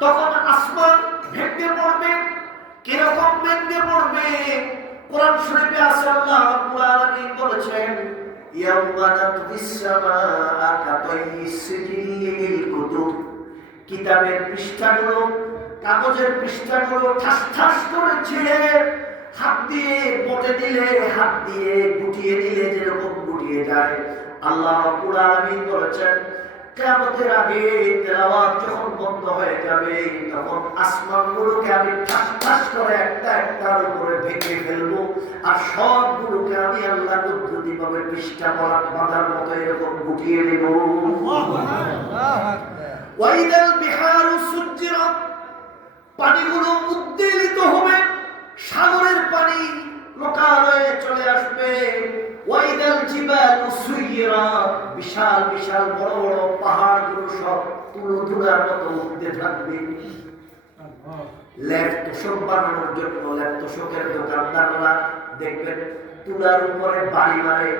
তখন আসমান ভেঙে পড়বে। কিরকম ভেঙে পড়বে? কোরআন শরীফে আছে, আল্লাহ রাব্বুল আলামিন বলেছেন, ইয়াউমা নাতবিস সামাআ কাতাইয়িস সিজিলিল কুতুব। কিতাবের পৃষ্ঠাগুলো, কাগজের পৃষ্ঠাগুলো ঠাস ঠাস করে ছিঁড়ে হাত দিয়ে বটে দিলে, হাত দিয়ে গুটিয়ে দিলে যেরকম গুটিয়ে যায়, আল্লাহ রাব্বুল আলামিন বলেছেন কিয়ামতের আগে তেলাওয়াত যখন বন্ধ হয়ে যাবে তখন আসমানগুলোকে আমি ঠাস ঠাস করে একটা একটার উপরে ভেঙে ফেলবো, আর সবগুলোকে আমি আল্লাহ কুদরতিভাবে পৃষ্ঠা বাঁধার মতো এরকম গুটিয়ে দেব। ওয়াইদাল বিহারু সুজ্জিরাত, পানিগুলো উদ্বেলিত হবে, সাগরের পানি লোকালয়ে চলে আসবে। ওয়াইদাল জিবালু সুইরাত, বিশাল বিশাল বড় বড় পাহাড়গুলো সব তুলোধুলার মতো উঠতে থাকবে। ল্যাপ তোষক বানানোর জন্য ল্যাপ তোষকের দোকানদাররা দেখবেন তুলার উপরে বাড়ি মারে,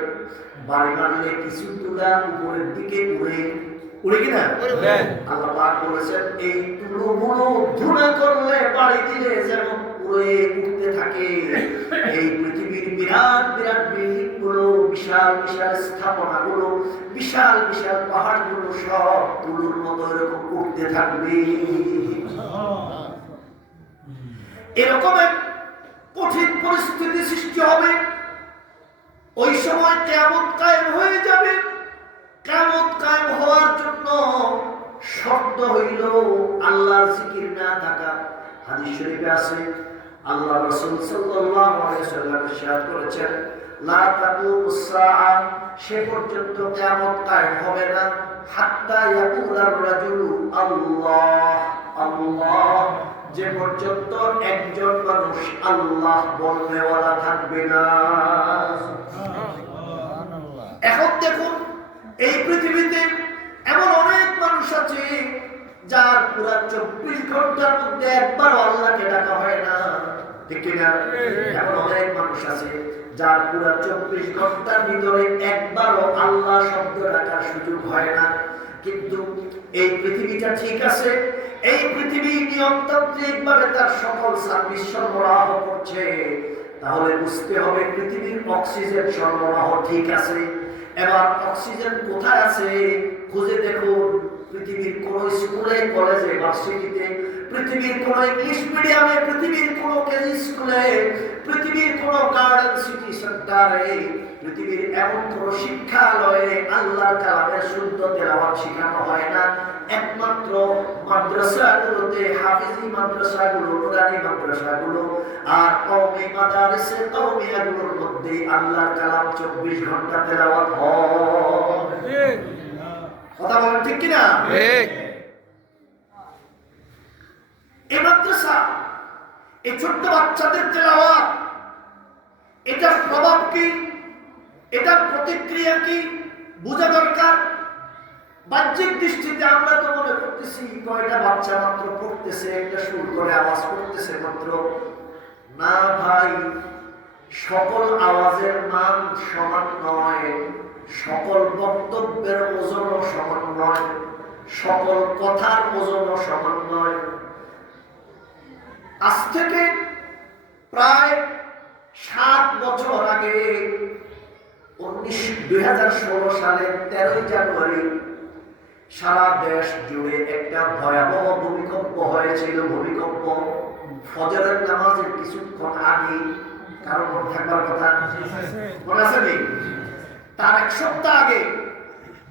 বাড়ি মারলে কিছু তুলা উপরের দিকে উড়ে কিনা? আল্লাহ পাক বলেছেন এই তুলোগুলো ধুলা করলে বাড়ি দিলে যেমন উড়ে উঠতে থাকে, এই পৃথিবীর বিরাট বিরাট বিল্ডিং গুলো, বিশাল বিশাল স্থাপনা গুলো, বিশাল বিশাল পাহাড় গুলো সব তুলোর মতো এরকম উঠতে থাকবে। এরকম এক কঠিন পরিস্থিতি সৃষ্টি হবে। ওই সময় কিয়ামত কায়েম হয়ে যাবে। কিয়ামত কায়েম হওয়ার জন্য শর্ত হইল আল্লাহর জিকির না থাকা। হাদিস শরীফে আছে, আল্লাহ রাসূল সাল্লাল্লাহু আলাইহি ওয়াসাল্লাম ইরশাদ করেছেন, লা তাকুমুস সাআ, সে পর্যন্ত কিয়ামত কায়েম হবে না, হাত্তা ইয়াকুলার রাজুলু আল্লাহ আল্লাহ, যে পর্যন্ত একজন মানুষ আল্লাহ বলনেওয়ালা থাকবে না। এখন দেখুন এই পৃথিবীতে এমন অনেক মানুষ আছে যার পুরা 24 ঘন্টার মধ্যে একবারও আল্লাহকে ডাকা হয় না, ঠিক কিনা? এমন অনেক মানুষ আছে যার পুরা 24 ঘন্টার ভিতরে একবারও আল্লাহ শব্দ ডাকার সুযোগ হয় না। কিন্তু এই পৃথিবীটা ঠিক আছে, এই পৃথিবী নিয়মতান্ত্রিক ভাবে তার সকল সার্ভিস সরবরাহ করছে, তাহলে বুঝতে হবে পৃথিবীর অক্সিজেন সরবরাহ ঠিক আছে। এবার অক্সিজেন কোথায় আছে খুঁজে দেখুন। পৃথিবীর কোন স্কুলে, কলেজে, ভার্সিটিতে, পৃথিবীর কোন ইংলিশ মিডিয়ামে, পৃথিবীর কোন কেজি স্কুলে, পৃথিবীর কোন গার্ডেন সিটি সেন্টারে, পৃথিবীর এমন কোন শিক্ষালয়ে আল্লাহর কালামের শুদ্ধ তেলাওয়াত শেখানো হয় না। একমাত্র মাদ্রাসাগুলোতে, হাফিজি মাদ্রাসাগুলো, নুরানি মাদ্রাসাগুলো আর কওমি মাদারিসে কওমিয়াগুলোর মধ্যে আল্লাহর কালাম 24 ঘন্টা তেলাওয়াত হয়। কথা বলেন ঠিক কিনা? ঠিক। এই মাদ্রাসা, এই ছোট্ট বাচ্চাদের তেলাওয়াত, এটার প্রভাব কি, এটার প্রতিক্রিয়া কি বোঝা দরকার। বাহ্যিক দৃষ্টিতে আমরা তো মনে করতেছি কয়টা বাচ্চা মাত্র পড়তেছে, একটা সুর করে আওয়াজ করতেছে মাত্র। না ভাই, সকল আওয়াজের মান সমান নয়, সকল বক্তব্যের ওজনও সমান নয়, সকল কথার ওজনও সমান নয়। আজ থেকে প্রায় 7 বছর আগে 2016 সালের 13 জানুয়ারি সারা দেশ জুড়ে একটা ভয়াবহ ভূমিকম্প হয়েছিল। ভূমিকম্প ফজরের নামাজের কিছুক্ষণ আগে, কারো মনে থাকবার কথা মনে আছে নি? তার 1 সপ্তাহ আগে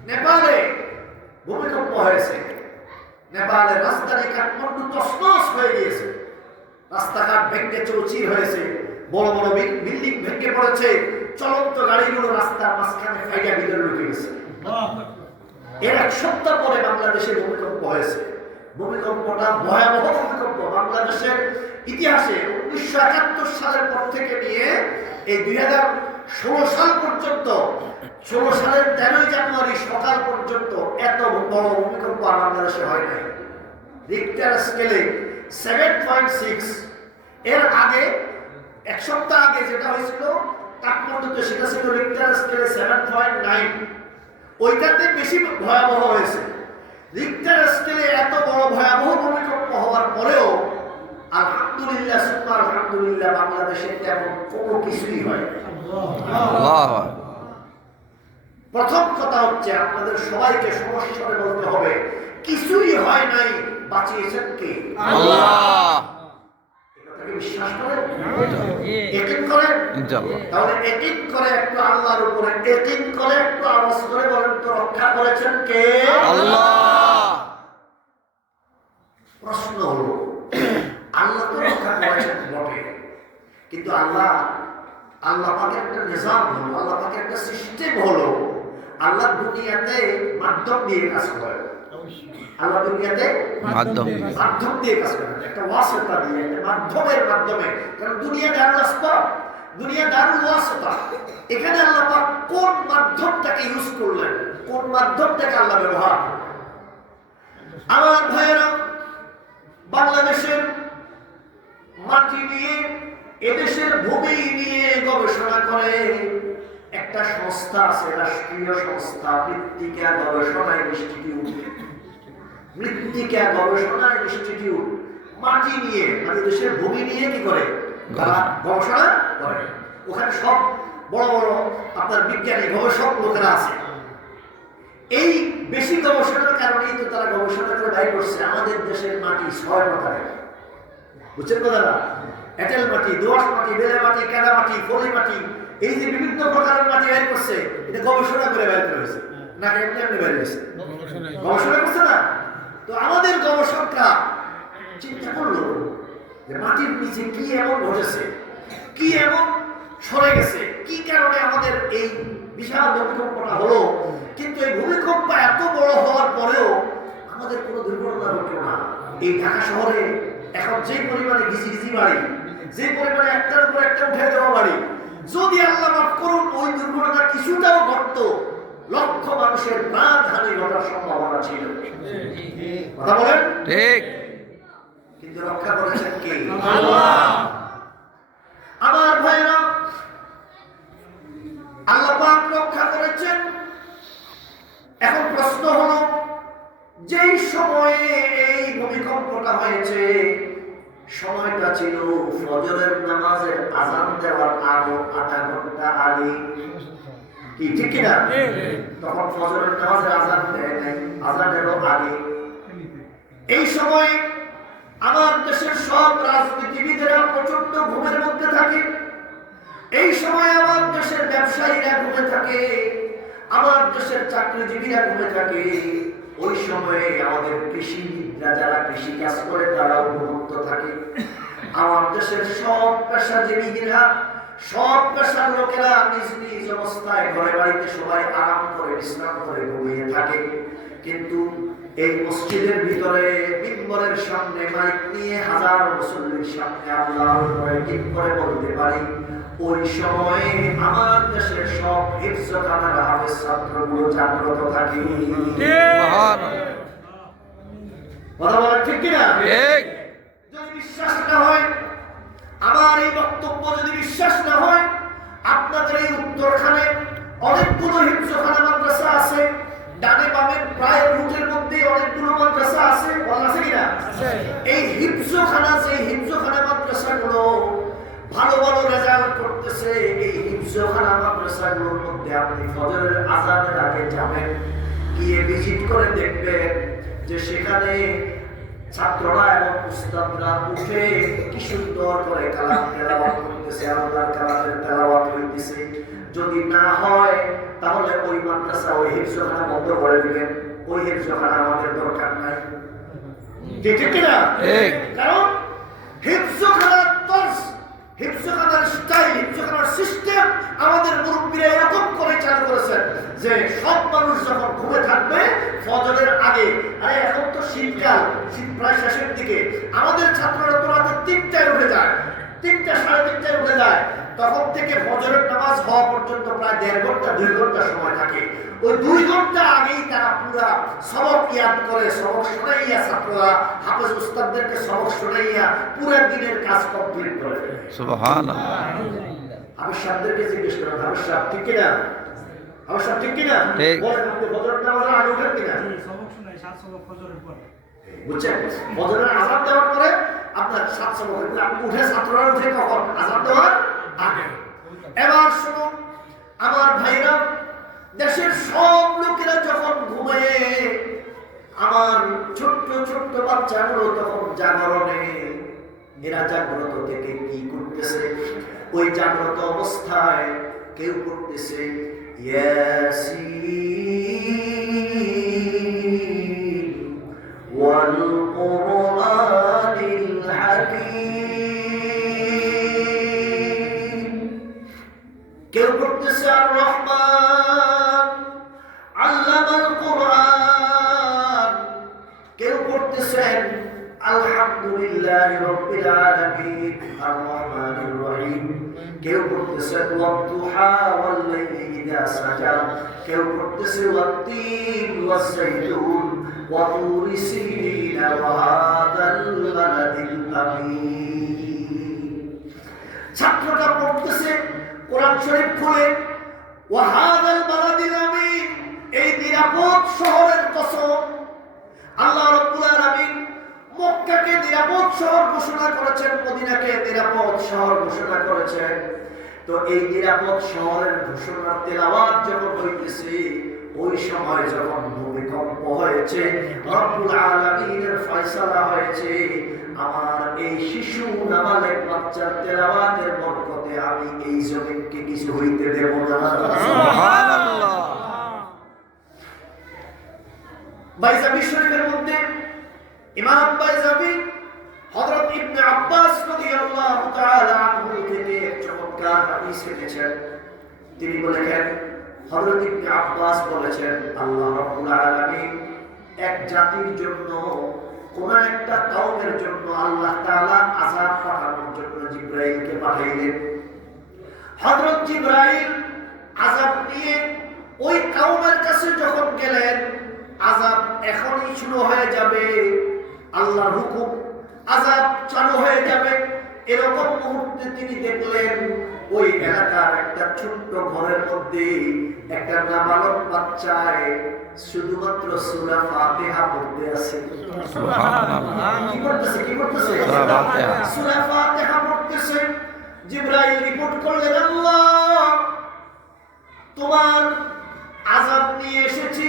নেপালে ভূমিকম্প হয়েছে। নেপালের রাজধানী কাঠমান্ডু তছনছ হয়ে গিয়েছে, রাস্তাঘাট ভেঙে চৌচির হয়েছে, বড় বড় বিল্ডিং ভেঙে পড়েছে, চলন্ত গাড়িগুলো রাস্তার মাঝখানে ফাইটা ভিতরে ঢুকে গেছে। এর 1 সপ্তাহ পরে বাংলাদেশে ভূমিকম্প হয়েছে। ভূমিকম্পটা ভয়াবহ ভূমিকম্প। বাংলাদেশের ইতিহাসে 1971 সালের পর থেকে নিয়ে এই 2016 সাল পর্যন্ত, 16 সালের 13 জানুয়ারি সকাল পর্যন্ত এত বড় ভূমিকম্প বাংলাদেশে হয় নাই। রিক্টার স্কেলে 7.6। এর আগে 1 সপ্তাহ আগে যেটা হয়েছিল কাঠমান্ডুতে, সেটা ছিল রিক্টার স্কেলে 7.9। ওইটাতে বেশি ভয়াবহ হয়েছে। রিক্টার স্কেলে এত বড় ভয়াবহ ভূমিকম্প আলহামদুলিল্লাহ বাংলাদেশে তেমন কোনো কিছুই হয় না। প্রথম কথা হচ্ছে আপনাদের সবাইকে সমস্যায় বলতে হবে কিছুই হয় নাই, বাঁচিয়েছেন কে? আল্লাহ। এটাকে বিশ্বাস করেন, ইয়াকিন করেন ইনশাআল্লাহ। তাহলে ইয়াকিন করে একটু আল্লাহর উপরে ইয়াকিন করে একটু আওয়াজ করে বলেন তো রক্ষা করেছেন কে? আল্লাহ। প্রশ্ন হলো আল্লাহ তো রক্ষা করেছেন বটে, কিন্তু আল্লাহ পাকের একটা নিজাম হলো, আল্লাহ পাকের একটা সিস্টেম হলো। আল্লাহ দুনিয়াতে মাধ্যম দিয়ে কাজ করে। আল্লাহ দুনিয়াতে মাধ্যম দিয়ে কাজ করে, একটা ওয়াসিতা দিয়ে, একটা মাধ্যমের মাধ্যমে। কারণ দুনিয়া দারুল আসবাব, দুনিয়া দারুল ওয়াসিতা। এখানে আল্লাহ পাক কোন মাধ্যমটাকে ইউজ করলেন, কোন মাধ্যমটাকে আল্লাহ ব্যবহার করলেন। আমার ভাইয়েরা, বাংলাদেশের মাটি নিয়ে, এদেশের ভূমি নিয়ে গবেষণা করে একটা সংস্থা আছে, রাষ্ট্রীয় সংস্থা, মৃত্তিকা গবেষণা ইনস্টিটিউট। মৃত্তিকা গবেষণা ইনস্টিটিউট মাটি নিয়ে, মানে দেশের ভূমি নিয়ে কি করে গবেষণা করে। ওখানে সব বড় বড় আপনার বিজ্ঞানী গবেষক লোকেরা আছে। এই বেশি গবেষণার কারণেই তো তারা গবেষণা করে দায়ী করছে আমাদের দেশের মাটি 6 প্রকারের। বুঝছেন কথাটা? এঁটেল মাটি, দোআঁশ মাটি, বেলে মাটি, কাদা মাটি, পলি মাটি, এই যে বিভিন্ন প্রকারের মাটি বের করছে, এটা গবেষণা করে বের করেছে না? এমনি এমনি বের হয়েছে, গবেষণা করছে না? তো আমাদের গবেষকরা চিন্তা করলো যে মাটির নিচে কি এমন ঘটেছে, কি এমন সরে গেছে, কি কারণে আমাদের এই বিশাল ভূমিকম্পটা হলো। কিন্তু এই ভূমিকম্প এত বড় হওয়ার পরেও আমাদের কোনো দুর্ঘটনা ঘটলো না। এই ঢাকা শহরে এখন যে পরিমাণে ঘিসি বাড়ি, যে পরিমাণে একটার উপর একটা উঠে দেওয়া বাড়ি, যদি আল্লাহ মাফ করুন ওই দুর্ঘটনা কিছুটাও ঘটতো, লক্ষ মানুষের প্রাণহানি ঘটার সম্ভাবনা ছিল। কথা বলেন ঠিক। কিন্তু রক্ষা করেছেন কে? আল্লাহ। আমার ভাইরা, আল্লাহ পাক রক্ষা করেছেন। এখন প্রশ্ন হলো, যেই সময়ে এই ভূমিকম্পটা হয়েছে সময়টা ছিল ফজরের নামাজের আযান দেওয়ার আগে 8 ঘন্টা আগে। কি ঠিক কিনা? তখন ফজরের নামাজের আযান দেয় নাই, আযানেরও আগে। এই সময় আমার দেশের সব রাজনীতিবিদেরা প্রচন্ড ঘুমের মধ্যে থাকে। এই সময় আমার দেশের ব্যবসায়ীরা ঘুমে থাকে, আমার দেশের চাকরিজীবীরা ঘুমে থাকে। ওই সময়ে আমাদের কৃষিবিদরা যারা কৃষি কাজ করে তারাও ঘুমন্ত থাকে। আমার দেশের সব পেশাজীবীরা, সব পেশার লোকেরা নিজ নিজ অবস্থায় ঘরে বাড়িতে সবাই আরাম করে বিশ্রাম করে ঘুমিয়ে থাকে। কিন্তু এই মসজিদের ভিতরে মিম্বরের সামনে মাইক নিয়ে হাজার মুসল্লির সামনে আল্লাহর ভয়ে ঠিক করে বলতে পারি, ওই সময়ে আমার দেশের সব হিফজখানার হাফেজ ছাত্রগুলো জাগ্রত থাকে। কথা বলেন ঠিক কিনা? যদি বিশ্বাস না হয়, আমার এই বক্তব্য যদি বিশ্বাস না হয়, আপনাদের এই উত্তরখানে অনেকগুলো হিফজখানা মাদ্রাসা আছে, ডানে বামে প্রায় রুটের মধ্যে অনেকগুলো মাদ্রাসা আছে, আছে কিনা? এই হিফজখানা, যে হিফজখানা মাদ্রাসাগুলো ভালো ভালো রেজাল্ট করতেছে, এই হিফজখানা মাদ্রাসাগুলোর মধ্যে আপনি ফজরের আযানের আগে যাবেন, গিয়ে ভিজিট করে দেখবেন যে সেখানে ছাত্ররা এবং উস্তাদরা উঠে কি সুন্দর করে কালাম তেলাওয়াত করতেছে, আল্লাহর কালামের তেলাওয়াত হইতেছে। যদি না হয় তাহলে ওই মাদ্রাসা, ওই হিফজখানা বন্ধ করে দিবেন। ওই হিফজখানা আমাদের দরকার নাই। ঠিক কিনা? কারণ হিফজখানার তর্জ, হিফজখানার স্টাইল, হিফজখানার সিস্টেম আমাদের মুরব্বীরা এরকম করে চালু করেছেন যে সব মানুষ যখন ঘুমে থাকবে ফজরের আগে, আরে এখন তো শীতকাল, শীত প্রায় শেষের দিকে, আমাদের ছাত্ররা তো রাতে 3টায় উঠে যায়, 3টা সাড়ে 3টায় উঠে যায়। তখন থেকে ফজরের নামাজ হওয়া পর্যন্ত প্রায় 1.5 ঘন্টা 2 ঘন্টা সময় থাকে। ওই 2 ঘন্টা আগেই তারা পুরা সবক ইয়াদ করে, সবক শোনাইয়া ছাত্ররা হাফেজ উস্তাদদেরকে সবক শোনাইয়া পুরা দিনের কাজ কমপ্লিট করে। সুবহানাল্লাহ। আমি সাহেবদেরকে জিজ্ঞেস করলাম, আমি সাহেব ঠিক কিনা? আমার সাহেব ঠিক কিনা? বলেন আপনি ফজরের নামাজের আগে উঠেন কিনা? সবক শোনাই 7 সবক ফজরের পরে। বুঝছেন? ফজরের আযান দেওয়ার পরে আপনার 700 বছর উঠে ছাত্ররা উঠে কখন আযান দেওয়ার আগে। এবার শুনুন আমার ভাইরা, দেশের সব লোকেরা যখন ঘুমায়, আমার ছোট্ট ছোট্ট বাচ্চাগুলো তখন জাগরণে, এরা জাগ্রত থেকে কি করতেছে? ওই জাগ্রত অবস্থায় কেউ করতেছে ইয়াসিন ওয়াল কুরআনিল হাকীম, কেউ করতেছে আর রহমান আল্লামাল কুরআন, কেউ করতেছেন আলহামদুলিল্লাহি রাব্বিল আলামিন আর রহমানির রহিম, কেউ করতেছে ওয়াদুহা ওয়াল লাইলি ইযা সাজা, কেউ করতেছে ওয়াত্তিন ওয়াস-সাইতুন ওয়া তুরি সিনিন ওয়া হাদাল বালাদিল আমিন। ছাত্রটা পড়তেছে কোরআন শরীফ খুলে ওয়া হাদাল বালাদিল আমিন, এই নিরাপদ শহরের কসম। আল্লাহ রাব্বুল আলামিন মক্কাকে নিরাপদ শহর ঘোষণা করেছেন, মদিনাকে নিরাপদ শহর ঘোষণা করেছেন। তো এই নিরাপদ শহরের ঘোষণার তেলাওয়াত যখন হইতেছে, ওই সময় যখন ভূমিকম্প হয়েছে, রব্বুল আলামিনের ফয়সালা হয়েছে, আমার এই শিশু নাবালেগ বাচ্চার তেলাওয়াতের বরকতে আমি এই জমিনকে কিছু হইতে দেব না। সুবহানাল্লাহ। বাইজাবি শরীফের মধ্যে ইমাম বাইজাবি হযরত ইবনে আব্বাস রাদিয়াল্লাহু তাআলা আনহু থেকে এক চমৎকার হাদিস লিখেছেন। তিনি বলেছেন, হযরত ইবনে আব্বাস বলেছেন, আল্লাহ রাব্বুল আলামিন এক জাতির জন্য, কোন একটা কওমের জন্য আল্লাহ তাআলা আযাব পাঠানোর জন্য জিবরাইলকে পাঠাইলেন। হযরত জিবরাইল আযাব নিয়ে ওই কওমের কাছে যখন গেলেন, আযাব এখনই শুরু হয়ে যাবে, আল্লাহর হুকুম, আযাব চালু হয়ে যাবে। এরকম মুহূর্তে তিনি দেখলেন ওই এলাকার একটা ছোট্ট ঘরের মধ্যে একটা নাবালক বাচ্চায় শুধুমাত্র সূরা ফাতিহা পড়তে আছে। সুবহানাল্লাহ। কি করতেছে? সূরা ফাতিহা। সূরা ফাতিহা পড়তেছে। জিবরাইল রিপোর্ট করলেন, আল্লাহ তোমার আযাব নিয়ে এসেছি,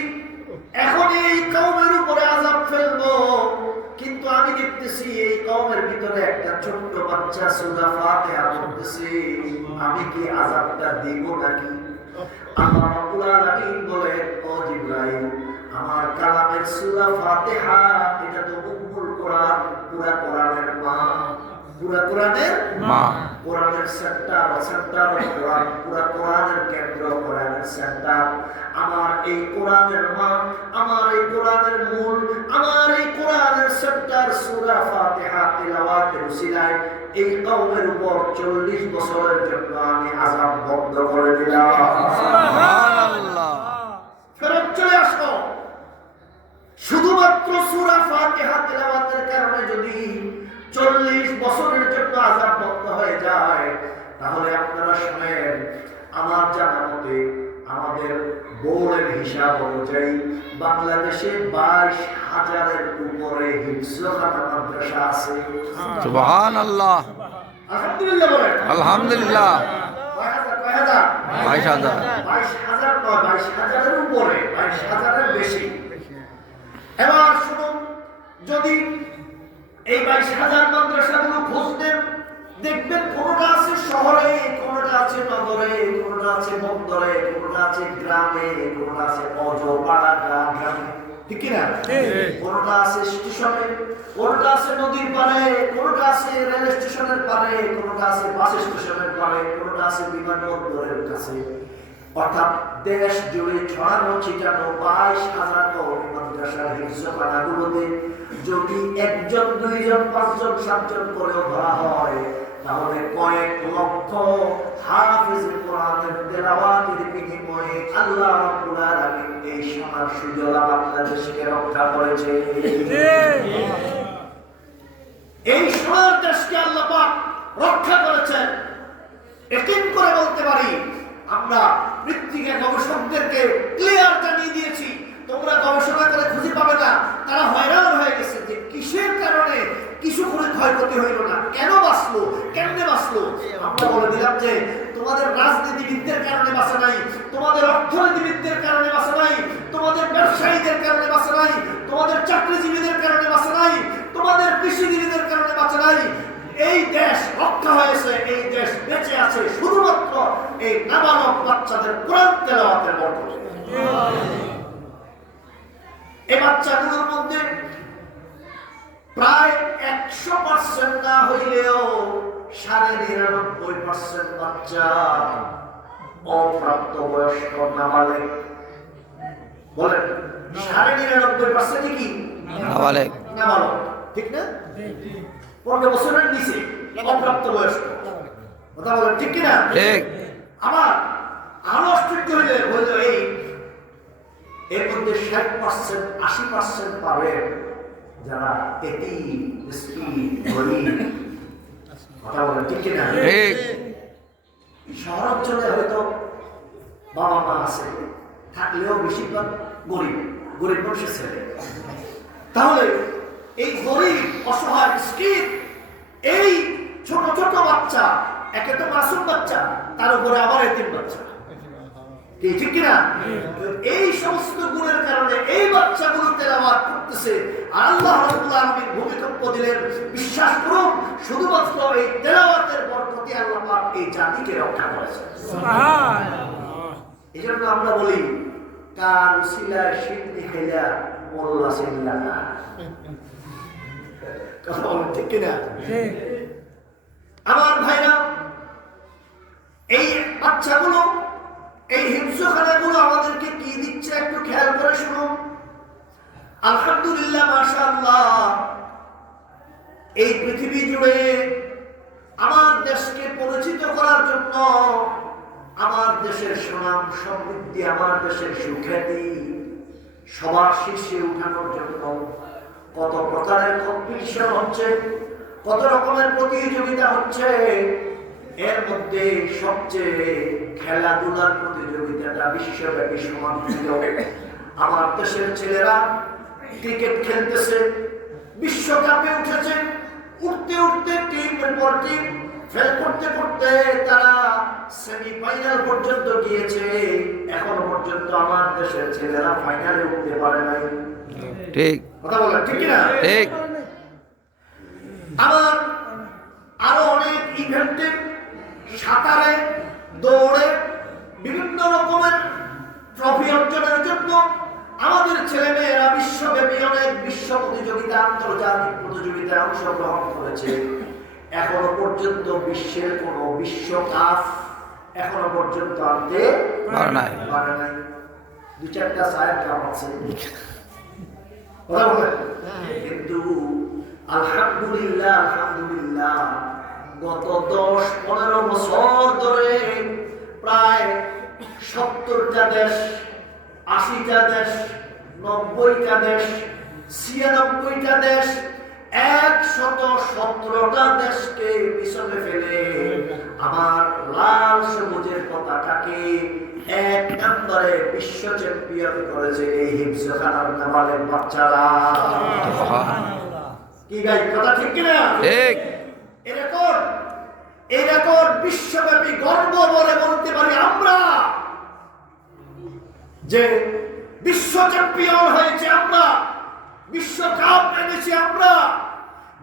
এখন এই কওমের উপরে আযাব ফেলবো, কিন্তু আমি দেখতেছি এই কওমের ভিতরে একটা ছোট্ট বাচ্চা সূরা ফাতিহা পড়তেছে, আমি কি আযাবটা দেব নাকি? আল্লাহ রাব্বুল আলামিন বলেন, ও জিবরাইল, আমার কালামের সূরা ফাতিহা এটা তো উম্মুল কোরআন, পুরা কোরআনের মা, পুরা কোরআনের মা, কোরআনের সেন্টার কোরআন, পুরা কোরআনের কেন্দ্র, কোরআনের সেন্টার। আমার এই কোরআনের মা, আমার এই কোরআনের মূল, আমার এই কোরআনের সেন্টার সূরা ফাতিহা তিলাওয়াতের উসিলায় এই কওমের উপর 40 বছরের জন্য আমি আযাব বন্ধ করে দিলাম। সুবহানাল্লাহ। ফেরত চলে আসো। শুধুমাত্র সূরা ফাতিহা তিলাওয়াতের কারণে যদি 40 বছরের জন্য আযাব বন্ধ হয়ে যায়, তাহলে আপনারা শুনেন, আমার জানা মতে আমাদের বোর্ডের হিসাব অনুযায়ী বাংলাদেশে 22,000-এর উপরে হিফজখানা মাদ্রাসা আছে। সুবহানাল্লাহ। আলহামদুলিল্লাহ বলেন। আলহামদুলিল্লাহ। কয় হাজার? 22,000। 22,000 নয়, 22,000-এর উপরে, 22,000-এর বেশি। এবার শুনুন, যদি এই 22,000 মাদ্রাসাগুলো খোঁজ নেন, দেখবেন কোনটা আছে শহরে, কোনটা আছে নগরে, কোনটা আছে বন্দরে, কোনটা আছে গ্রামে, কোনটা আছে অজপাড়া গ্রামে, ঠিক কি না? কোনটা আছে স্টেশনে, কোনটা আছে নদীর পাড়ে, কোনটা আছে রেল স্টেশনের পাড়ে, কোনটা আছে বাস স্টেশনের পাড়ে, কোনটা আছে বিমানবন্দরের কাছে। অর্থাৎ দেশ জুড়ে ছড়ানো ছিটানো 22,000 কওমি মাদ্রাসার হিফজখানাগুলোতে যদি 1 জন 2 জন 5 জন 7 জন করেও ধরা হয়, তাহলে কয়েক লক্ষ হাফেজ কোরআনের তেলাওয়াতের বিনিময়ে আল্লাহ রাব্বুল আলামিন এই সোনার সুজলা বাংলাদেশকে রক্ষা করেছে। এই সোনার দেশকে আল্লাহ পাক রক্ষা করেছেন। একদিন করে বলতে পারি, আমরা মৃত্তিকা গবেষকদেরকে ক্লিয়ার জানিয়ে দিয়েছি, তোমরা গবেষণা করে খুঁজে পাবে না। তারা হয়রান হয়ে গেছে যে কিসের কারণে কিছু করে ক্ষয়ক্ষতি হইল না, কেন বাঁচলো, কেমনে বাঁচলো? আমরা বলে দিলাম যে তোমাদের রাজনীতিবিদদের কারণে বাঁচা নাই, তোমাদের অর্থনীতিবিদদের কারণে বাঁচা নাই, তোমাদের ব্যবসায়ীদের কারণে বাঁচা নাই, তোমাদের চাকরিজীবীদের কারণে বাঁচা নাই, তোমাদের কৃষিজীবীদের কারণে বাঁচা নাই। এই দেশ রক্ষা হয়েছে, এই দেশ বেঁচে আছে শুধুমাত্র এই নাবালক বাচ্চাদের কোরআন তেলাওয়াতের বরকতে। এই বাচ্চাগুলোর মধ্যে প্রায় 100% না হইলেও 99.5% বাচ্চা অপ্রাপ্তবয়স্ক নাবালেগ। বলেন 99.5% কি নাবালেগ, নাবালক, ঠিক না? 15 বছরের নিচে অপ্রাপ্তবয়স্ক, কথা বলেন ঠিক কিনা? ঠিক। আমার আরো আশ্চর্য হইল এই এর মধ্যে 60%, 80% পাবে যারা এতিম, মিসকিন, গরীব, কথা বলেন ঠিক কিনা? ঠিক। শহরাঞ্চলে হয়তো বাবা মা আছে, থাকলেও বেশিরভাগ গরিব, গরিব মানুষের ছেলে। তাহলে এই গরিব, অসহায়, মিসকিন, এই ছোট ছোট বাচ্চা, একে তো মাসুম বাচ্চা, তার উপরে আবার এতিম বাচ্চা, ঠিক কিনা? এই সমস্ত গুণের কারণে এই বাচ্চাগুলো তেলাওয়াত করতেছে। আর আল্লাহ রাব্বুল আলামিন ভূমিকম্প দিলেন, বিশ্বাস করুন শুধুমাত্র এই তেলাওয়াতের বরকতে আল্লাহ পাক এই জাতিকে রক্ষা করেছে। সুবহানাল্লাহ। এজন্য আমরা বলি কার উসিলায় সিন্নি খাইলা মোল্লা সিল্লা না, কথা বলেন ঠিক কিনা? আমার ভাইরা, এই বাচ্চাগুলো, এই হিংস্রখানাগুলো আমাদেরকে কি দিচ্ছে একটু খেয়াল করে শুনুন। আলহামদুলিল্লাহ, মাশাআল্লাহ, এই পৃথিবী জুড়ে আমার দেশকে পরিচিত করার জন্য, আমার দেশের সুনাম সমৃদ্ধি, আমার দেশের সুখ্যাতি সবার শীর্ষে উঠানোর জন্য কত প্রকারের কম্পিটিশন হচ্ছে, কত রকমের প্রতিযোগিতা হচ্ছে। এর মধ্যে সবচেয়ে খেলাধুলার প্রতিযোগিতাটা বিশ্বব্যাপী সমাদৃত। আমার দেশের ছেলেরা ক্রিকেট খেলতেছে, বিশ্বকাপে উঠেছে, উঠতে উঠতে টিমের পর টিম ফেল করতে করতে তারা সেমিফাইনাল পর্যন্ত গিয়েছে। এখনো পর্যন্ত আমার দেশের ছেলেরা ফাইনালে উঠতে পারে নাই। ঠিক কথা বলেন ঠিক কিনা? ঠিক। আমার আরো অনেক ইভেন্টে, সাঁতারে, দৌড়ে, বিভিন্ন রকমের ট্রফি অর্জনের জন্য আমাদের ছেলেমেয়েরা বিশ্বব্যাপী অনেক বিশ্ব প্রতিযোগিতা, আন্তর্জাতিক প্রতিযোগিতায় অংশগ্রহণ করেছে। এখনো পর্যন্ত বিশ্বের কোন বিশ্বকাপ এখনো পর্যন্ত আনতে পারে নাই। 2-4টা সায়ের কাপ আছে, কথা বলেন। কিন্তু আলহামদুলিল্লাহ, আলহামদুলিল্লাহ, গত 10-15 বছর ধরে প্রায় 70টা দেশ, 80টা দেশ, 90টা দেশ, 96টা দেশ, 117টা দেশকে পিছনে ফেলে আমার লাল সবুজের পতাকাকে 1 নম্বরে বিশ্ব চ্যাম্পিয়ন করেছে এই হিংস্রখানার নাবালেগ বাচ্চারা। কি গাই, কথা ঠিক কিনা? ঠিক। এই রেকর্ড বিশ্বব্যাপী গর্ব বলে বলতে পারি আমরা যে বিশ্ব চ্যাম্পিয়ন হয়েছে আমরা, বিশ্বকাপ এনেছি আমরা,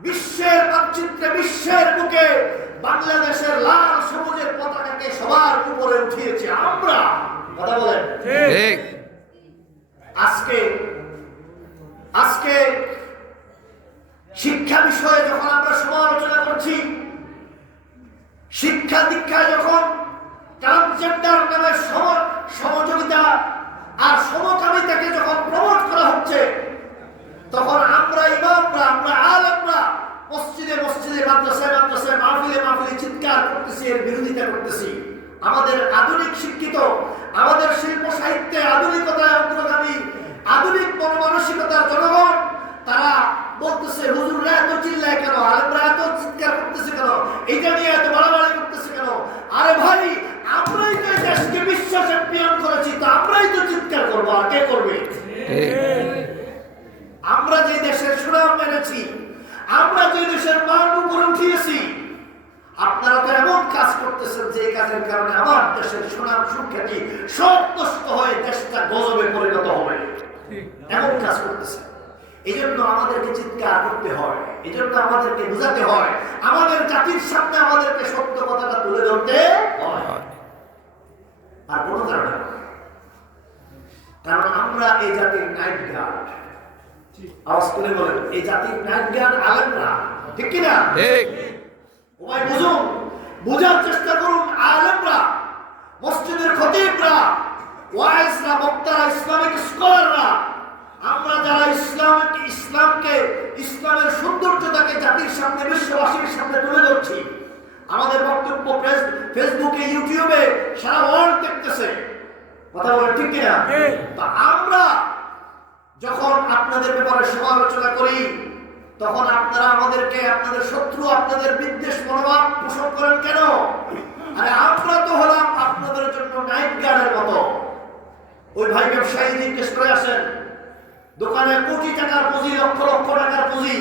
বিশ্বের মানচিত্রে, বিশ্বের বুকে বাংলাদেশের লাল সবুজের পতাকাকে সবার উপরে উঠিয়েছি আমরা, কথা বলেন ঠিক। আজকে শিক্ষা বিষয়ে যখন আমরা সমালোচনা করছি, শিক্ষা দীক্ষায় যখন ট্রান্সজেন্ডার নামে সহযোগিতা আর সমকামিতাকে যখন প্রমোট করা হচ্ছে, তখন আমরা ইমামরা, আমরা আলেমরা মসজিদে মসজিদে, মাদ্রাসায় মাদ্রাসায়, মাহফিলে মাহফিলে চিৎকার করতেছি, এর বিরোধিতা করতেছি। আমাদের আধুনিক শিক্ষিত, আমাদের শিল্প সাহিত্যে আধুনিকতায় অগ্রগামী, আধুনিক মনমানসিকতার জনগণ, তারা বলতেছে হুজুররা এত চিল্লায় কেন, আলেমরা এত চিৎকার করতেছে কেন, এইটা নিয়ে এত বাড়াবাড়ি করতেছে কেন? আরে ভাই, আমরাই তো দেশকে বিশ্ব চ্যাম্পিয়ন করেছি, তো আমরাই তো চিৎকার করবো, আর কে করবে? আমরা যে দেশের সুনাম মেনেছি, আমরা যে দেশের মান করতেছেন যে এই কাজের কারণে আমার দেশের সুনাম সুখ্যাতি সব নষ্ট হয়ে দেশটা গজবে পরিণত হবে, এমন কাজ করতেছেন। এই জন্য আমাদেরকে চিৎকার করতে হয়, এই জন্য আমাদেরকে বোঝাতে হয়, আমাদের জাতির সামনে আমাদেরকে সত্য কথাটা তুলে ধরতে হয়। আর কোনো কারণে না, কারণ আমরা এই জাতির নাইট গার্ড। আওয়াজ করে বলেন, এই জাতির নাইট গার্ড আলেমরা, ঠিক কিনা? ঠিক। ওই বুঝুন, বোঝার চেষ্টা করুন। আলেমরা, মসজিদের খতিবরা, ওয়াইজরা, বক্তারা, ইসলামিক স্কলাররা, আমরা যারা ইসলামকে, ইসলামের সৌন্দর্যতাকে জাতির সামনে, বিশ্ববাসীর সামনে তুলে ধরছি, আমাদের বক্তব্য ফেসবুকে, ইউটিউবে সারা ওয়ার্ল্ড দেখতেছে, কথা বলেন ঠিক কিনা? তা আমরা যখন আপনাদের ব্যাপারে সমালোচনা করি, তখন আপনারা আমাদেরকে আপনাদের শত্রু, আপনাদের বিদ্বেষ মনোভাব পোষণ করেন কেন? আরে আমরা তো হলাম আপনাদের জন্য নাইট গার্ডের মতো। ওই ভাই ব্যবসায়ী জিজ্ঞেস করে আসেন, দোকানে কোটি টাকার পুঁজি, লক্ষ লক্ষ টাকার পুঁজি,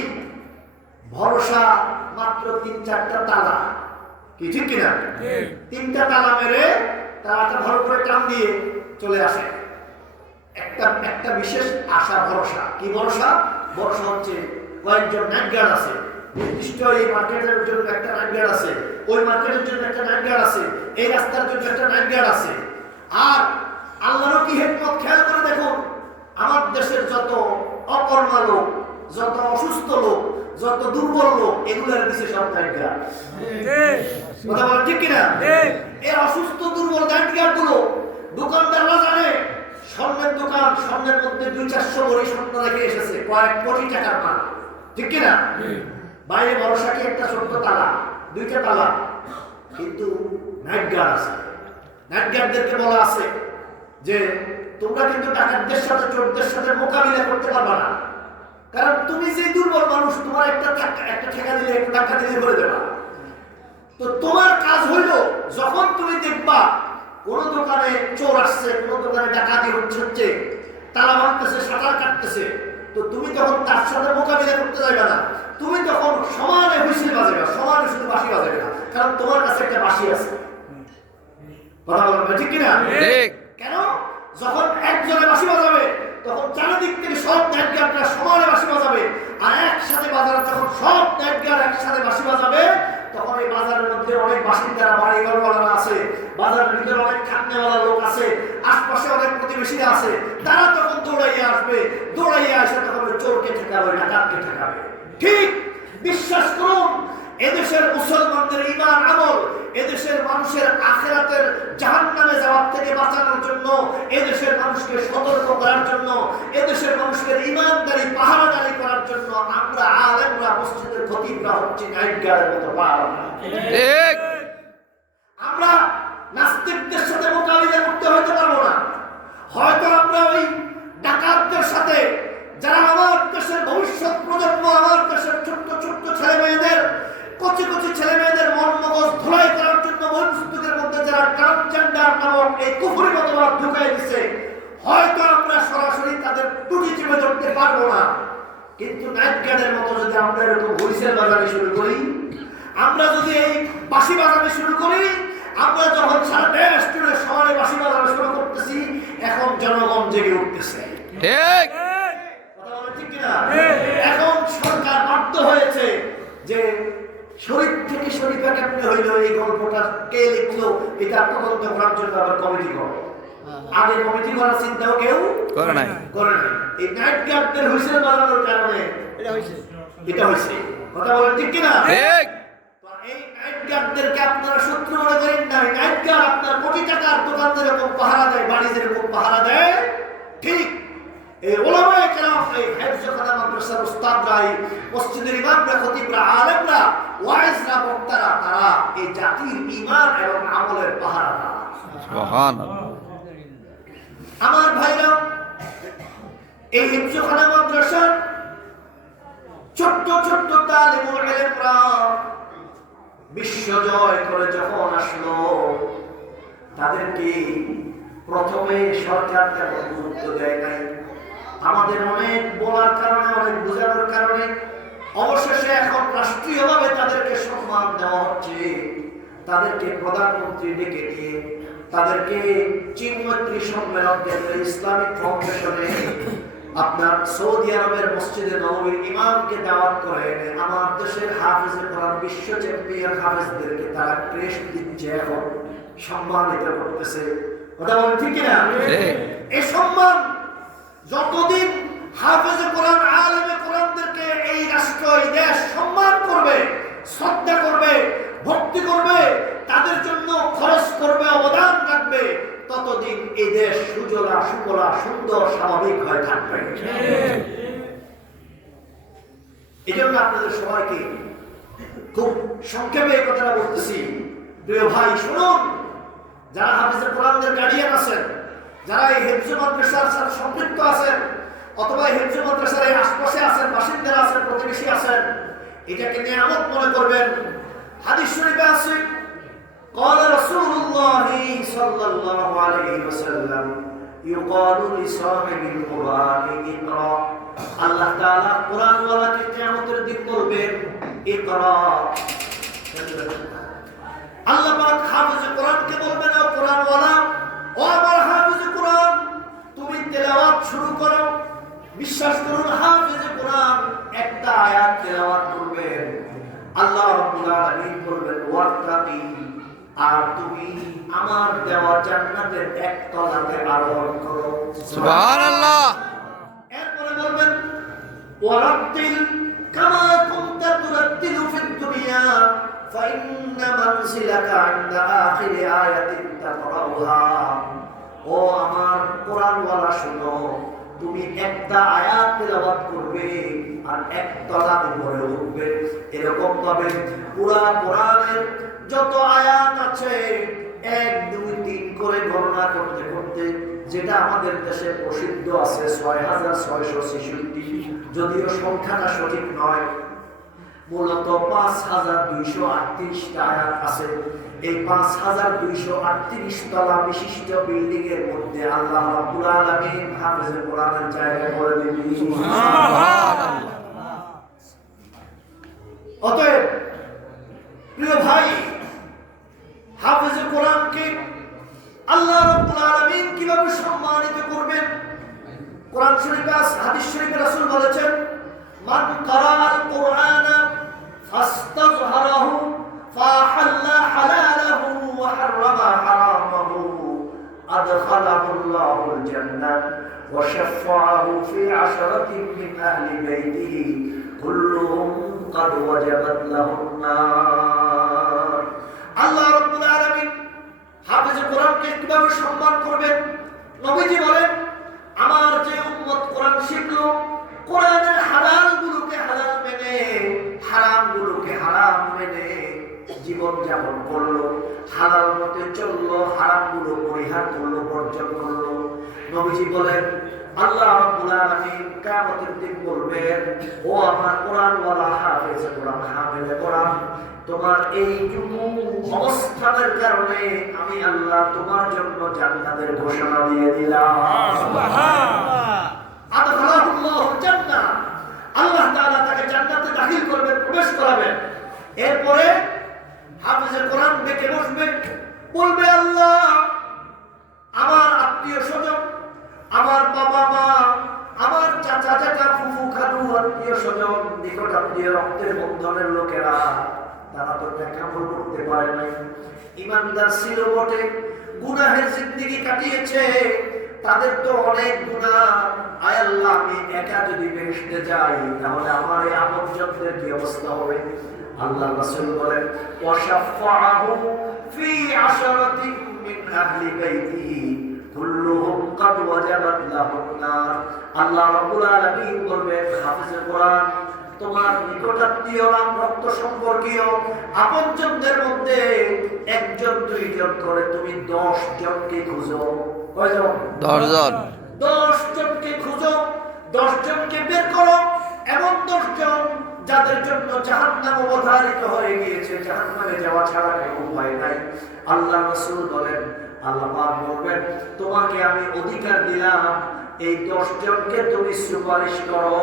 ভরসা মাত্র 3-4টা তালা, কি ঠিক কিনা? 3টা তালা মেরে তালাটা ভালো করে টান দিয়ে চলে আসে। একটা বিশেষ আশা, ভরসা। কি ভরসা? ভরসা হচ্ছে কয়েকজন নাইট গার্ড আছে, নির্দিষ্ট এই মার্কেটের জন্য একটা নাইট গার্ড আছে, ওই মার্কেটের জন্য একটা নাইট গার্ড আছে, এই রাস্তার জন্য একটা নাইট গার্ড আছে। আর আল্লাহর কি হিকমত, খেয়াল করে দেখুন, আমার দেশের যত অকর্মা লোক, যত অসুস্থ লোক, যত দুর্বল লোক, এগুলোর দিচ্ছে সব নাইট গার্ড। কথা বলেন ঠিক কিনা? এই অসুস্থ দুর্বল নাইট গার্ড গুলো দোকানদাররা জানে স্বর্ণের দোকান, স্বর্ণের মধ্যে 200-400 ভরি স্বর্ণ রেখে এসেছে, কয়েক কোটি টাকার মাল, ঠিক কিনা? বাইরে ভরসা কি একটা ছোট্ট তালা, 2টা তালা, কিন্তু নাইট গার্ড আছে। নাইট গার্ডদেরকে বলা আছে যে তোমরা কিন্তু ডাকাতদের সাথে, চোরদের সাথে মোকাবিলা করতে পারবা না, কারণ তুমি যে দুর্বল মানুষ, তোমার একটা ঠেকা দিলে, একটা টাকা দিলে করে দেবা। তো তোমার কাজ হইল, যখন তুমি দেখবা কোন দোকানে চোর আসছে, কোন দোকানে ডাকাতি হচ্ছে, তালা ভাঙতেছে, শাটার কাটতেছে, তো তুমি তখন তার সাথে মোকাবিলা করতে যাবে না, তুমি তখন সমানে হুইসেল বাজাবে, সমানে শুধু বাঁশি বাজাবে না, কারণ তোমার কাছে একটা বাঁশি আছে। কথা বলবেন ঠিক কিনা? ঠিক। কেন? যখন একজনে বাঁশি বাজাবে, তখন চারিদিক থেকে সব নাইট গার্ডরা সমানে বাঁশি বাজাবে, আর একসাথে বাজারে যখন সব নাইট গার্ড একসাথে বাঁশি বাজাবে, তখন এই বাজারের মধ্যে অনেক বাসিন্দারা, বাড়িঘরওয়ালারা আছে, বাজারের ভিতরে অনেক খাটনেওয়ালা লোক আছে, আশপাশে অনেক প্রতিবেশীরা আছে, তারা তখন দৌড়াইয়া আসবে, দৌড়াইয়া আসে তখন চোরকে ঠেকাবে, ডাকাতকে ঠেকাবে। ঠিক বিশ্বাস করুন, এদেশের মুসলমানদের ঈমান আমল, এদেশের মানুষের আখিরাতের জাহান্নামে যাওয়ার থেকে বাঁচানোর জন্য, এদেশের মানুষকে সতর্ক করার জন্য, এদেশের মানুষের ঈমানদারি পাহারাদারি করার জন্য আমরা আলেমরা, মসজিদের খতিবরা হচ্ছে নাইট গার্ডের মতো পাহারা। ঠিক। আমরা নাস্তিকদের সাথে মোকাবিলা করতে হয়তো পারবো না, হয়তো আমরা ওই ডাকাতদের সাথে, যারা আমার দেশের ভবিষ্যৎ প্রজন্ম, আমার দেশের ছোট্ট ছোট্ট ছেলে মেয়েদের, কচি কচি ছেলে মেয়েদের মন মগজ ধুলাই করার জন্য বই পুস্তকের মধ্যে যারা ট্রান্সজেন্ডার নামক এই কুফরি মতবাদ ঢুকাই দিছে, হয়তো আমরা সরাসরি তাদের টুটি চেপে ধরতে পারবো না, কিন্তু নাইট গার্ডের মতো যদি আমরা এরকম হুইসেল বাজানো শুরু করি, আমরা যদি এই বাঁশি বাজানো শুরু করি, আমরা যখন সারা দেশ জুড়ে সবাই বাঁশি বাজানো শুরু করতেছি, এখন জনগণ জেগে উঠতেছে। ঠিক। কথা বলেন ঠিক কিনা? এখন সরকার বাধ্য হয়েছে যে শরীফ থেকে শরীফা কেমনে হইল, এই গল্পটা কে লিখলো, এটা তদন্ত করার জন্য আবার কমিটি করো। আগে কমিটি করার চিন্তাও কেউ করে নাই। এই নাইট গার্ডদের হুইসেল বাজানোর কারণে এটা হয়েছে। কথা বলেন ঠিক কিনা? ঠিক। এই নাইট গার্ডদেরকে আপনারা শত্রু মনে করেন না। নাইট গার্ড আপনার কোটি টাকার দোকান যেরকম পাহারা দেয়, বাড়ি যেরকম পাহারা দেয়, ঠিক এই ওলামায়ে কেরাম, এই হেফজখানা মাদ্রাসার উস্তাদরা, এই মসজিদের ইমামরা, খতিবরা, আলেমরা, ওয়াইজরা, বক্তারা, তারা এই জাতির ঈমান এবং আমলের পাহারাদার। সুবহানাল্লাহ। আমার ভাইরা, এই হেফজখানা মাদ্রাসার ছোট্ট ছোট্ট তালিবুল ইলমরা বিশ্ব জয় করে যখন আসলো, তাদেরকে প্রথমে সরকার তেমন গুরুত্ব দেয় নাই। আমাদের অনেক বলার কারণে, অনেক বোঝানোর কারণে অবশেষে এখন রাষ্ট্রীয়ভাবে তাদেরকে সম্মান দেওয়া হচ্ছে। তাদেরকে প্রধানমন্ত্রী ডেকে নিয়ে তাদেরকে চীন মৈত্রী সম্মেলন কেন্দ্রে ইসলামিক ফাউন্ডেশনে আপনার সৌদি আরবের মসজিদে নববীর ইমামকে দাওয়াত করে এনে আমার দেশের হাফেজে কোরআন বিশ্ব চ্যাম্পিয়ন হাফেজদেরকে তারা ক্রেশ দিচ্ছে, এখন সম্মানিত করতেছে। কথা বলেন ঠিক কিনা? এই সম্মান যতদিন হাফেজে কোরআন আলেমে কোরআনদেরকে এই রাষ্ট্র এই দেশ সম্মান করবে, শ্রদ্ধা করবে, ভক্তি করবে, তাদের জন্য খরচ করবে, অবদান রাখবে, ততদিন এই দেশ সুজলা সুফলা সুন্দর স্বাভাবিক হয়ে থাকবে। এই জন্য আপনাদের সবাইকে খুব সংক্ষেপে এই কথাটা বলতেছি। প্রিয় ভাই শুনুন, যারা হাফেজে কোরআনদের গার্ডিয়ান আছেন, যারা এই হিফজ মাদ্রাসার সাথে সম্পৃক্ত আছেন, অথবা এই হিফজ মাদ্রাসার এই আশপাশে আছেন, বাসিন্দারা আছেন, প্রতিবেশী আছেন, এটাকে নিয়ামত মনে করবেন। হাদিস শরীফে আছে قال رسول الله صلى الله عليه وسلم يقال لصاحب القرآن اقرأ। আল্লাহ তাআলা কোরআন ওয়ালাকে কিয়ামতের দিন বলবেন ইকরা। আল্লাহ পাক হাফেজে কোরআনকে বলবেন ও কোরআন ওয়ালা, ও আমার হাফেজে কোরআন, তুমি তেলাওয়াত শুরু করো। বিশ্বাস করুন, হাফেজে কোরআন একটা আয়াত তেলাওয়াত করবেন, আল্লাহ রাব্বুল আলামিন বলবেন ওয়াত্তাকি, আর তুমি আমার দেওয়া জান্নাতের এক তলাতে আরোহণ করো। সুবহানাল্লাহ। এরপরে বলবেন ওয়ারাত্তিল কামা কুনতা তুরাত্তিলু ফিদ দুনিয়া ফাইন্না মানজিলাকা ইনদা আখিরি আয়াতিন তাকরাউহা। ও আমার কোরআন ওয়ালা শুনো, তুমি একটা আয়াত তেলাওয়াত করবে আর এক তলা উপরে উঠবে। এরকম ভাবে পুরা কোরআনের যত আয়াত আছে 1 2 3 করে গণনা করতে করতে যেটা আমাদের দেশে প্রসিদ্ধ আছে 6666, যদিও সংখ্যাটা সঠিক নয়, মূলত 5238টা আয়াত আছে। এই 5238 তলা বিশিষ্ট বিল্ডিং এর মধ্যে আল্লাহ রাব্বুল আলামিন হাফেজে কোরআনের জায়গা করে দিবেন। সুবহানাল্লাহ। অতএব প্রিয় ভাই, হাফেজে কোরআনকে আল্লাহ রাব্বুল আলামিন কিভাবে সম্মানিত করবেন? কোরআন শরীফে হাদিস শরীফে রাসূল বলেছেন মান কারাআল কুরআনা ফাস্তাযহারাহু ফাহাল্লা হালালাহু ওয়া হাররামা হারামাহু আদখালাহুল্লাহুল জান্নাহ ওয়া শাফাআহু ফি 'আশরাতিন মিন আহলি বাইতিহি কুল্লুহুম قد وجبت لهم النار। আল্লাহ রাব্বুল আলামিন হাফেজে কোরআনকে কিভাবে সম্মান করবেন? নবীজি বলেন আমার যে উম্মত কোরআন শিখলো, কোরআনের হালালগুলোকে হালাল মেনে হারামগুলোকে হারাম মেনে জীবন যাপন করলো, হালাল মতে চললো, হারামগুলো পরিহার করলো, বর্জন করলো, নবীজি বলেন আল্লাহ রাব্বুল আলামিন কিয়ামতের দিন বলবেন ও আমার কোরআন ওয়ালা হাফেজে কোরআন হাফেজে কোরআন, তোমার এইটুকু অবস্থানের কারণে আমি আল্লাহ তোমার জন্য জান্নাতের ঘোষণা দিয়ে দিলাম। সুবহানাল্লাহ। আদখালাহুল্লাহুল জান্নাহ, আল্লাহ তাআলা তাকে জান্নাতে দাখিল করবেন, প্রবেশ করাবেন। এরপরে হাফেজে কোরআন ডেকে বসবে, বলবে আল্লাহ আমার আত্মীয় স্বজন, আমার বাবা মা, আমার চাচা চাচা ফুফু খালু আত্মীয় স্বজন, নিকট আত্মীয় রক্তের বন্ধনের লোকেরা, তারা তো দেখা করতে পারে নাই, ইমানদার ছিল বটে, গুনাহের জিন্দেগি কাটিয়েছে, তাদের তো অনেক গুনাহ। আয় আল্লাহ, আমি একা যদি বেহেশতে যাই তাহলে আমার এই আপনজনদের কি অবস্থা হবে? আল্লাহ রাসূল বলেন ওয়াশাফাআহু ফি 'আশরাতিন মিন আহলি বাইতিহি কুল্লুহুম ক্বাদ ওয়াজাবাত লাহুন নার। আল্লাহ রাব্বুল আলামিন বলবেন হাফেজে কোরআন, তোমার নিকটাত্মীয় রক্ত সম্পর্কীয় আপনজনদের মধ্যে একজন দুইজন করে তুমি 10 জনকে খুঁজো। কয়জন? 10 জন। 10 জনকে খুঁজো, 10 জনকে বের করো, এমন 10 জন যাদের জন্য জাহান্নাম অবধারিত হয়ে গিয়েছে, জাহান্নামে যাওয়া ছাড়া কোনো উপায় নাই। আল্লাহ রাসূল বলেন, আল্লাহ পাক বলবেন তোমাকে আমি অধিকার দিলাম, এই 10 জনকে তুমি সুপারিশ করো,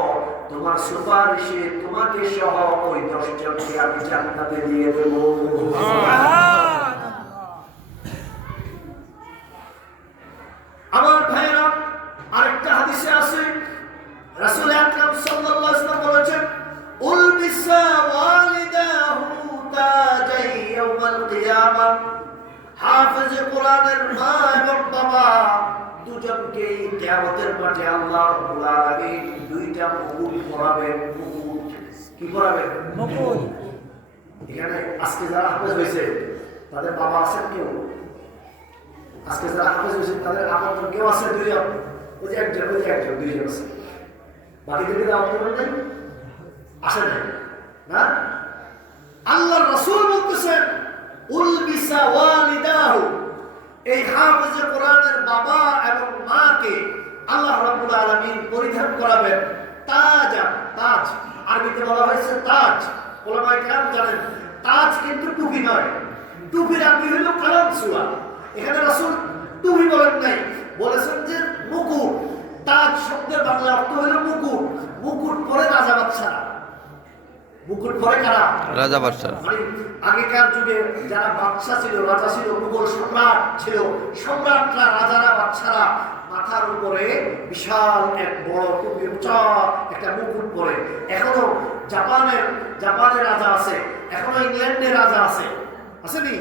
তোমার সুপারিশে তোমাকে সহ ওই 10 জনকে আমি জান্নাতে দিয়ে দেব। সুবহানাল্লাহ। আমার হাফেজে কোরআনের মা এবং বাবা দুজনকে কিয়ামতের মাঠে আল্লাহ রাব্বুল আলামিন দুইটা মুকুট পরাবেন। মুকুট কি পরাবেন? মুকুট। এখানে আজকে যারা হাফেজ হয়েছে তাদের বাবা আছেন কেউ? আজকে যারা হাফেজ হয়েছে তাদের আপন কেউ আছে? দুইজন, ওই যে একজন, দুইজন আছে। বাকিদেরকে তো আপন নেই, আসে নাই না? আল্লাহ রাসূল বলতেছেন উলবিসা ওয়ালিদাহু, এই হাফেজে কোরআনের বাবা এবং মাকে আল্লাহ রাব্বুল আলামিন পরিধান করাবেন তাজা। তাজ আরবিতে বলা হয়েছে তাজ। ওলামায়ে কেরাম জানেন তাজ কিন্তু টুপি নয়, টুপির আরবি হলো কালামসুয়া। এখানে রাসূল টুপি বলেন নাই, বলেছেন যে মুকুট। তাজ শব্দের বাংলা অর্থ হলো মুকুট। মুকুট পরে রাজা বাদশারা, মুকুট পরে কারা? রাজা বাদশারা। মানে আগেকার যুগে যারা বাদশা ছিল, রাজা ছিল, মুঘল সম্রাট ছিল, সম্রাটরা, রাজারা, বাদশারা মাথার উপরে বিশাল এক বড় টুপি, উঁচা একটা মুকুট পরে। এখনো জাপানের রাজা আছে, এখনো ইংল্যান্ডের রাজা আছে, আসেনি?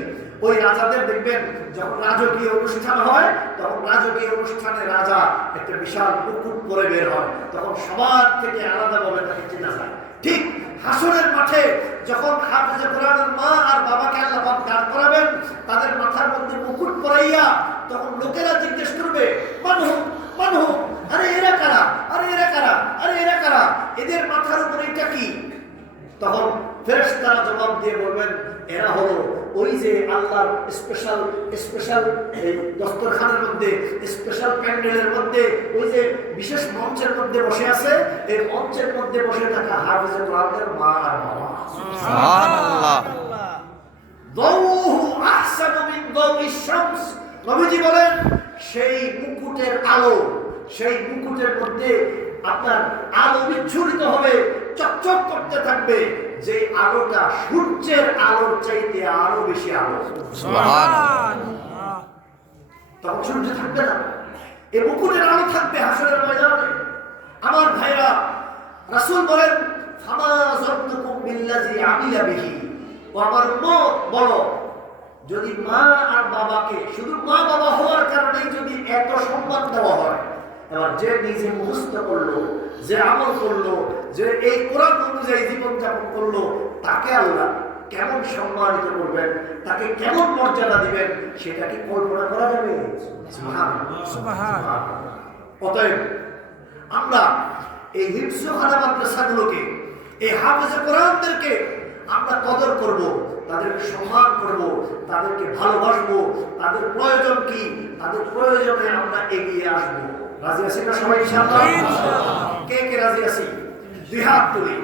ওই রাজাদের দেখবেন যখন রাজকীয় অনুষ্ঠান হয় তখন রাজকীয় অনুষ্ঠানে রাজা একটা বিশাল মুকুট পরে বের হয়, তখন সবার থেকে আলাদাভাবে তাকে চেনা যায়। ঠিক হাসরের মাঠে যখন হাফেজে কোরআনের মা আর বাবাকে আল্লাহ পাক দাঁড় করাবেন, তাদের মাথার মধ্যে মুকুট পরাইয়া, তখন লোকেরা জিজ্ঞেস করবে মানু, আরে এরা কারা, আরে এরা কারা, আরে এরা কারা, এদের মাথার উপরে এটা কি? তখন ফেরেশতারা জবাব দিয়ে বলবেন এরা হলো ওই যে আল্লাহর স্পেশাল এই দস্তরখানের মধ্যে, স্পেশাল প্যান্ডেলের মধ্যে, ওই যে বিশেষ মঞ্চের মধ্যে বসে আছে, এই মঞ্চের মধ্যে বসে থাকা হাফেজে কোরআনের মা আর বাবা। সুবহানাল্লাহ। দাউহু আহসানু মিন দাউইশ শামস। নবীজি বলেন সেই মুকুটের আলো, সেই মুকুটের মধ্যে আপনার আলো বিচ্ছুরিত হবে, চকচক করতে থাকবে, যে আলোটা সূর্যের আলোর চাইতে আরো বেশি আলো। সুবহানাল্লাহ। তখন সূর্য থাকবে না, এই মুকুটের আলো থাকবে হাসরের ময়দানে। আমার ভাইরা, রাসূল বলেন ফামা যান্নুকুম বিল্লাযী আমিলা বিহি। ও আমার উম্মত বলো, যদি মা আর বাবাকে, শুধু মা বাবা হওয়ার কারণেই যদি এত সম্মান দেওয়া হয়, এবার যে নিজে মুখস্থ করলো, যে আমল করলো, যে এই কোরআন অনুযায়ী জীবনযাপন করলো, তাকে আল্লাহ কেমন সম্মানিত করবেন, তাকে কেমন মর্যাদা দিবেন, সেটা কি কল্পনা করা যাবে? সুবহানাল্লাহ। অতএব আমরা এই হিফজখানা মাদ্রাসাগুলোকে, এই হাফেজে কোরআনদেরকে আমরা কদর করব, তাদেরকে সম্মান করব, তাদেরকে ভালোবাসবো, তাদের প্রয়োজন কি, তাদের প্রয়োজনে আমরা এগিয়ে আসবো। রাজি আছি না সবাই ইনশাআল্লাহ? কে কে রাজি আছি? দুই হাত তুলি।